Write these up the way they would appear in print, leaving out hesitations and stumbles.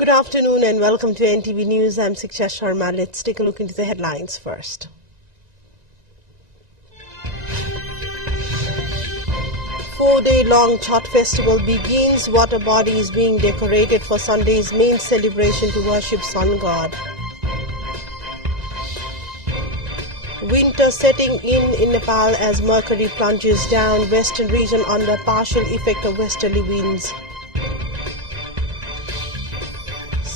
Good afternoon and welcome to NTV News. I'm Siksha Sharma. Let's take a look into the headlines first. Four-day-long Chhath festival begins. Water bodies being decorated for Sunday's main celebration to worship sun god. Winter setting in Nepal as mercury plunges down. Western region under partial effect of westerly winds.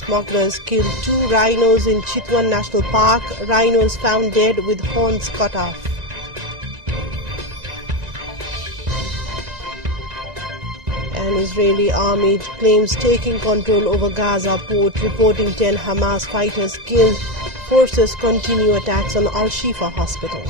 Smugglers killed 2 rhinos in Chitwan National Park. Rhinos found dead with horns cut off. An Israeli army claims taking control over Gaza port, reporting 10 Hamas fighters killed. Forces continue attacks on Al-Shifa hospital.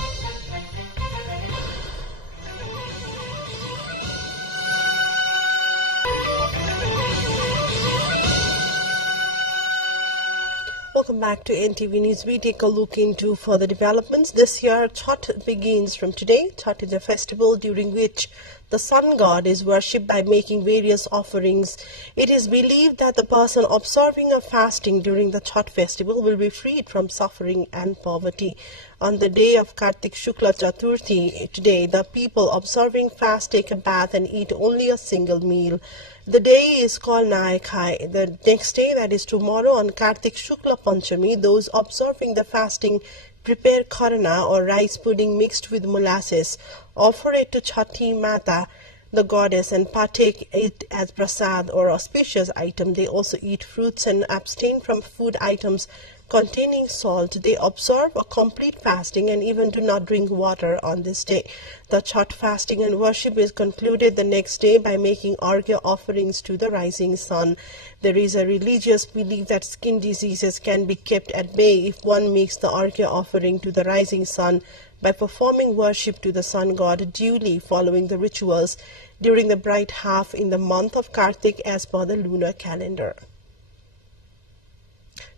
Welcome back to NTV News. We take a look into further developments. This year, Chhath begins from today. Chhath is a festival during which the sun god is worshipped by making various offerings. It is believed that the person observing a fasting during the Chhath festival will be freed from suffering and poverty. On the day of Kartik Shukla Chaturthi, today, the people observing fast take a bath and eat only a single meal. The day is called Nai Khai. The next day, that is tomorrow, on Kartik Shukla Panchami, those observing the fasting prepare kharna or rice pudding mixed with molasses, offer it to Chhathi Mata, the goddess, and partake it as prasad or auspicious item. They also eat fruits and abstain from food items containing salt. They observe a complete fasting and even do not drink water on this day. The Chhath fasting and worship is concluded the next day by making arghya offerings to the rising sun. There is a religious belief that skin diseases can be kept at bay if one makes the arghya offering to the rising sun by performing worship to the sun god duly following the rituals during the bright half in the month of Kartik as per the lunar calendar.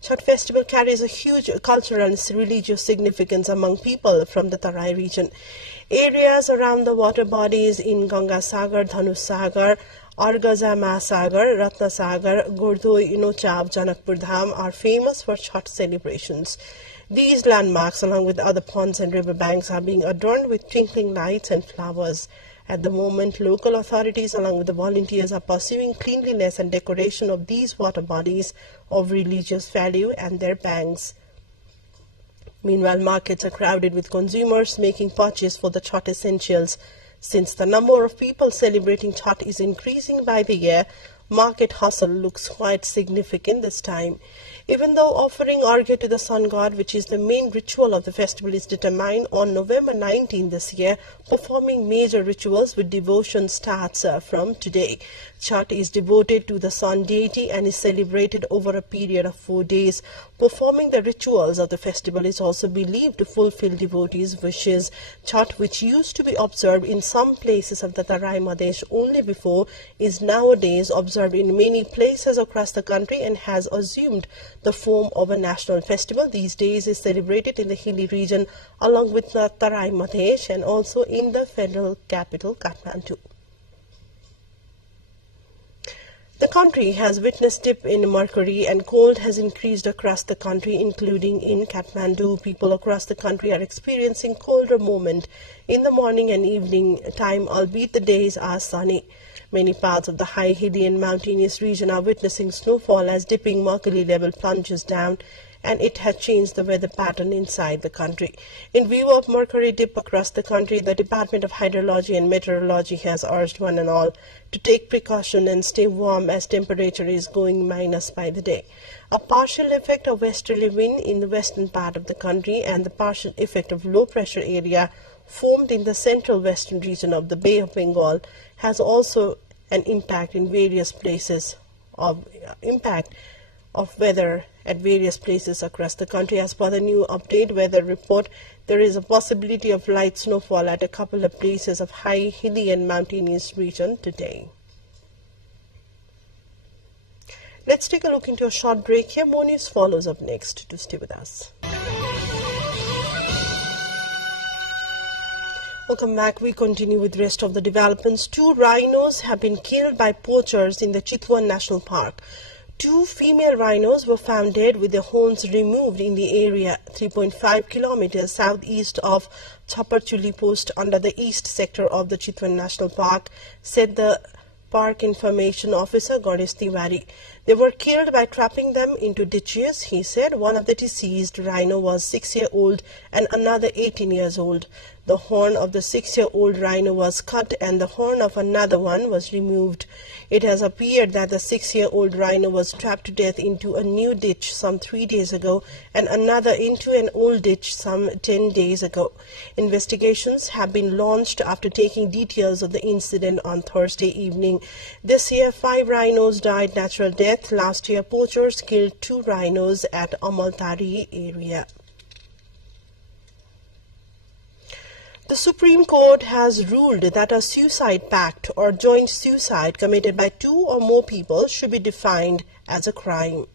Chhath festival carries a huge cultural and religious significance among people from the Tarai region. Areas around the water bodies in Ganga Sagar, Dhanus Sagar, Argaza Mahasagar, Ratna Sagar, Gurdoi, Inochav, Janakpur Dham are famous for Chhath celebrations. These landmarks, along with other ponds and riverbanks, are being adorned with twinkling lights and flowers. At the moment, local authorities, along with the volunteers, are pursuing cleanliness and decoration of these water bodies of religious value and their banks. Meanwhile, markets are crowded with consumers making purchases for the Chhath essentials. Since the number of people celebrating Chhath is increasing by the year, market hustle looks quite significant this time. Even though offering arghya to the sun god, which is the main ritual of the festival, is determined on November 19 this year, performing major rituals with devotion starts from today. Chhath is devoted to the sun deity and is celebrated over a period of 4 days. Performing the rituals of the festival is also believed to fulfill devotees' wishes. Chhath, which used to be observed in some places of the Tarai Madesh only before, is nowadays observed in many places across the country and has assumed the form of a national festival. These days is celebrated in the hilly region along with the Tarai Madesh and also in the federal capital, Kathmandu. The country has witnessed dip in mercury and cold has increased across the country, including in Kathmandu. People across the country are experiencing colder moment in the morning and evening time, albeit the days are sunny. Many parts of the high hilly and mountainous region are witnessing snowfall as dipping mercury level plunges down, and it has changed the weather pattern inside the country. In view of mercury dip across the country, the Department of Hydrology and Meteorology has urged one and all to take precaution and stay warm as temperature is going minus by the day. A partial effect of westerly wind in the western part of the country and the partial effect of low pressure area formed in the central western region of the Bay of Bengal has also an impact in various places of weather at various places across the country. As per the new update weather report, there is a possibility of light snowfall at a couple of places of high hilly and mountainous region today. Let's take a look into a short break here. More news follows up next. To stay with us. Welcome back. We continue with the rest of the developments. 2 rhinos have been killed by poachers in the Chitwan National Park. 2 female rhinos were found dead with their horns removed in the area 3.5 kilometers southeast of Chaparchuli Post under the east sector of the Chitwan National Park, said the Park Information Officer Ganesh Tiwari. They were killed by trapping them into ditches, he said. One of the deceased rhino was 6-year-old and another 18 years old. The horn of the 6-year-old rhino was cut and the horn of another one was removed. It has appeared that the 6-year-old rhino was trapped to death into a new ditch some 3 days ago and another into an old ditch some 10 days ago. Investigations have been launched after taking details of the incident on Thursday evening. This year, 5 rhinos died natural death. Last year, poachers killed 2 rhinos at Ntvithari area. The Supreme Court has ruled that a suicide pact or joint suicide committed by 2 or more people should be defined as a crime.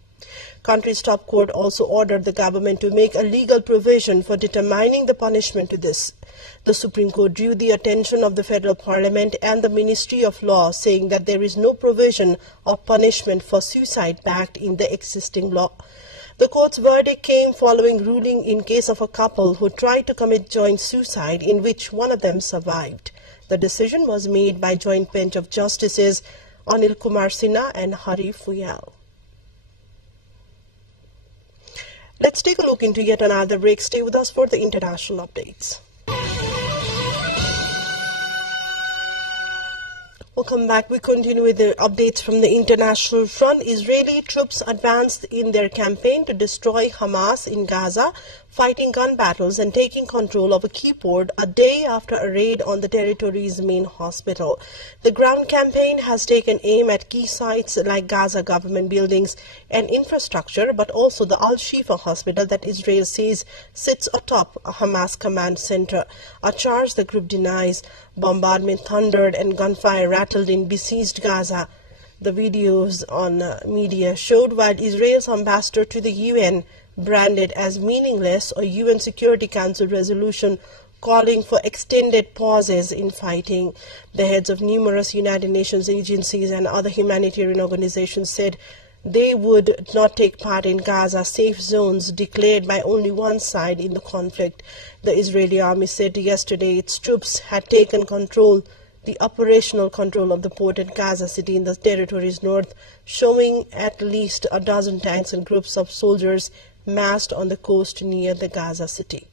Country's top court also ordered the government to make a legal provision for determining the punishment to this. The Supreme Court drew the attention of the Federal Parliament and the Ministry of Law, saying that there is no provision of punishment for suicide pact in the existing law. The court's verdict came following ruling in case of a couple who tried to commit joint suicide in which one of them survived. The decision was made by joint bench of Justices Anil Kumar Sinha and Hari Fuyal. Let's take a look into yet another break. Stay with us for the international updates. Welcome back. We continue with the updates from the international front. Israeli troops advanced in their campaign to destroy Hamas in Gaza, fighting gun battles and taking control of a key port a day after a raid on the territory's main hospital. The ground campaign has taken aim at key sites like Gaza government buildings and infrastructure, but also the Al-Shifa hospital that Israel says sits atop a Hamas command center, a charge the group denies. Bombardment thundered and gunfire rattled in besieged Gaza. The videos on media showed while Israel's ambassador to the UN branded as meaningless a UN Security Council resolution calling for extended pauses in fighting. The heads of numerous United Nations agencies and other humanitarian organizations said they would not take part in Gaza safe zones declared by only one side in the conflict. The Israeli army said yesterday its troops had taken the operational control of the port at Gaza City in the territory's north, showing at least a dozen tanks and groups of soldiers massed on the coast near the Gaza City.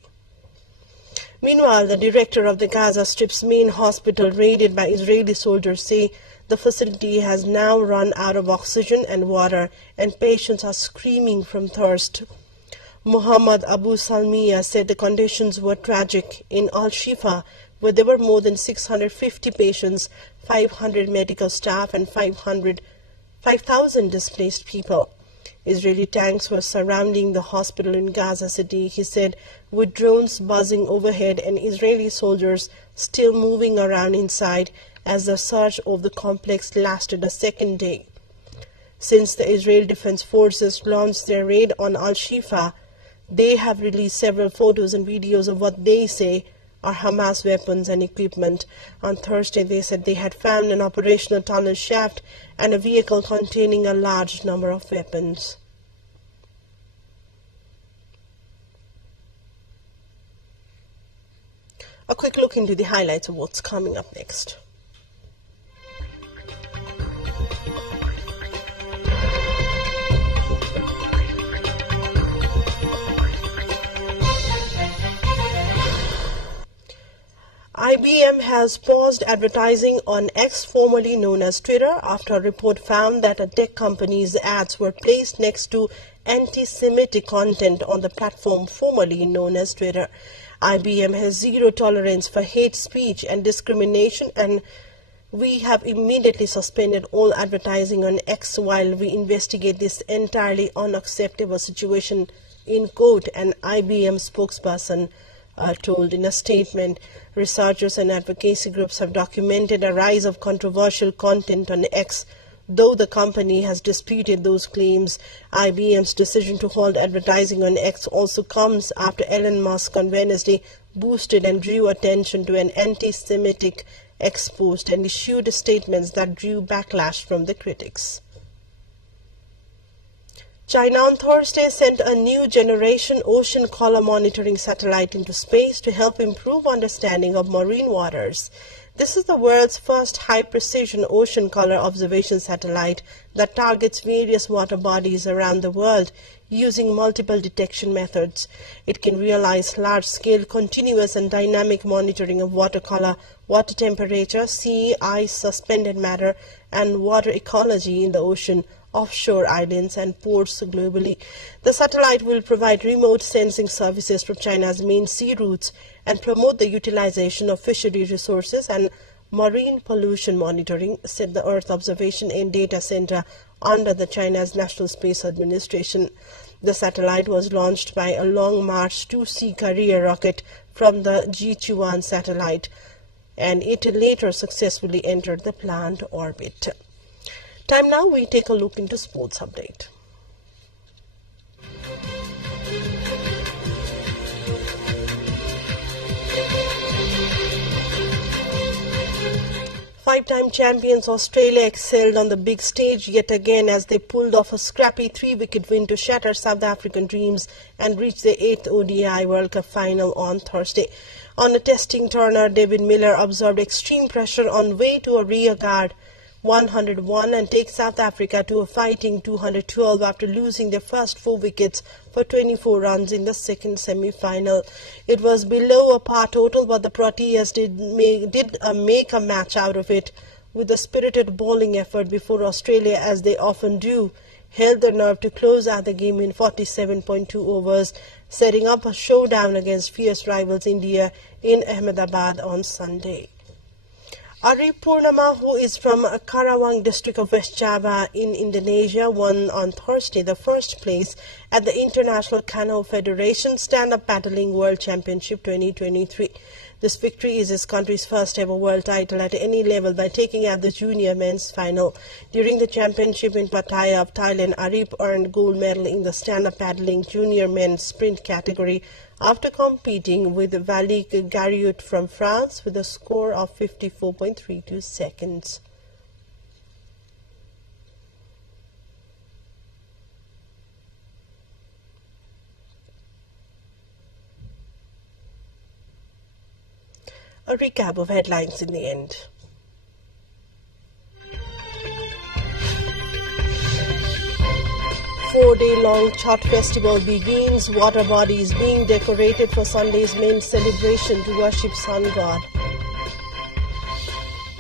Meanwhile, the director of the Gaza Strip's main hospital, raided by Israeli soldiers, say the facility has now run out of oxygen and water, and patients are screaming from thirst. Muhammad Abu Salmiya said the conditions were tragic in Al-Shifa, where there were more than 650 patients, 500 medical staff, and 5,000 displaced people. Israeli tanks were surrounding the hospital in Gaza City, he said, with drones buzzing overhead and Israeli soldiers still moving around inside as the search of the complex lasted a second day. Since the Israeli Defense Forces launched their raid on Al-Shifa, they have released several photos and videos of what they say are Hamas weapons and equipment. On Thursday, they said they had found an operational tunnel shaft and a vehicle containing a large number of weapons. A quick look into the highlights of what's coming up next. IBM has paused advertising on X, formerly known as Twitter, after a report found that a tech company's ads were placed next to anti-Semitic content on the platform formerly known as Twitter. IBM has zero tolerance for hate speech and discrimination, and we have immediately suspended all advertising on X while we investigate this entirely unacceptable situation, in quote, an IBM spokesperson told in a statement. Researchers and advocacy groups have documented a rise of controversial content on X, though the company has disputed those claims. IBM's decision to halt advertising on X also comes after Elon Musk on Wednesday boosted and drew attention to an anti-Semitic X post and issued statements that drew backlash from the critics. China on Thursday sent a new generation ocean color monitoring satellite into space to help improve understanding of marine waters. This is the world's first high-precision ocean color observation satellite that targets various water bodies around the world using multiple detection methods. It can realize large-scale, continuous and dynamic monitoring of water color, water temperature, sea, ice, suspended matter, and water ecology in the ocean, offshore islands and ports globally. The satellite will provide remote sensing services from China's main sea routes and promote the utilization of fishery resources and marine pollution monitoring, said the Earth Observation and Data Center under the China's National Space Administration. The satellite was launched by a Long March 2C carrier rocket from the Jichuan satellite, and it later successfully entered the planned orbit. Time now we take a look into sports update. Five-time champions Australia excelled on the big stage yet again as they pulled off a scrappy 3-wicket win to shatter South African dreams and reach their 8th ODI World Cup final on Thursday. On a testing turner, David Miller observed extreme pressure on way to a rear guard 101 and take South Africa to a fighting 212 after losing their first 4 wickets for 24 runs in the second semi-final. It was below a par total, but the Proteas did make a match out of it with a spirited bowling effort before Australia, as they often do, held their nerve to close out the game in 47.2 overs, setting up a showdown against fierce rivals India in Ahmedabad on Sunday. Ari Purnama, who is from Karawang district of West Java in Indonesia, won on Thursday the first place at the International Canoe Federation Stand-Up Paddling World Championship 2023. This victory is his country's first ever world title at any level by taking out the junior men's final. During the championship in Pattaya of Thailand, Arif earned gold medal in the stand-up paddling junior men's sprint category after competing with Valik Gariut from France with a score of 54.32 seconds. A recap of headlines in the end. Four-day-long Chhath festival begins. Water bodies being decorated for Sunday's main celebration to worship sun god.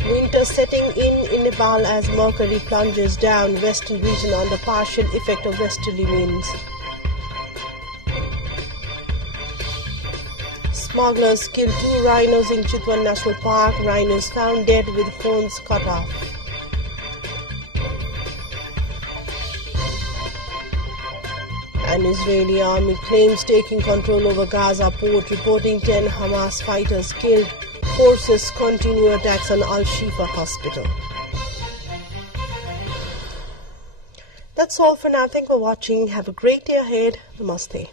Winter setting in Nepal as mercury plunges down western region under partial effect of westerly winds. Smugglers killed 2 rhinos in Chitwan National Park. Rhinos found dead with phones cut off. An Israeli army claims taking control over Gaza port, reporting 10 Hamas fighters killed. Forces continue attacks on Al-Shifa hospital. That's all for now. Thank you for watching. Have a great day ahead. Namaste.